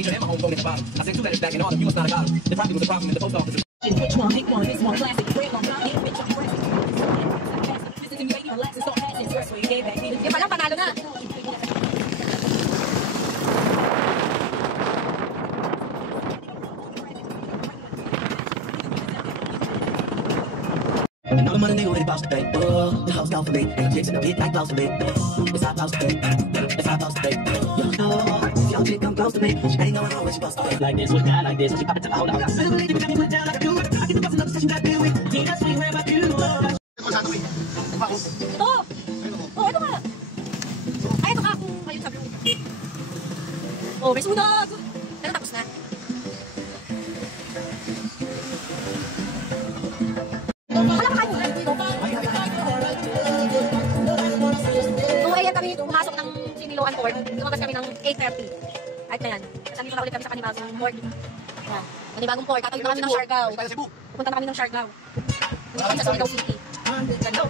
Asia and my home phone at the bottom. I sent 2 letters back and all of you was not a god. The profit was a problem in the post office. Which one? Pick one. This one classic. Red one. Get rich on your listen to me, baby. Relax and start passing. First way, get back. Yung pala, panalo na. And all the money nigga with the boss to pay. Oh, the house down for me. And the chicks in the big like close to me. It's our house to pay. It's our house to pay. Yo, y'all chick come close to me. She ain't knowing how what she supposed to pay. Like this, with that, like this. She pop it to the hold on. I don't believe you got me put down like I do. I get the bus another session that day with. Yeah, that's me, where about you? Ito! Oh, ito nga. Ay, ito ka kung ayun sabi mo. Oh, may sunog! Pero tapos na. Wala pa kayo dito. Nung ayan kami pumasok ng Siniloan Port, lumabas kami ng 8:30. Kahit na yan. Nandito na ulit kami sa Panibagong Port. Yan. Panibagong Port. Tatawid na kami ng Siargao. Pupunta na kami ng Siargao. Pupunta kami sa Surigao City. Ganda.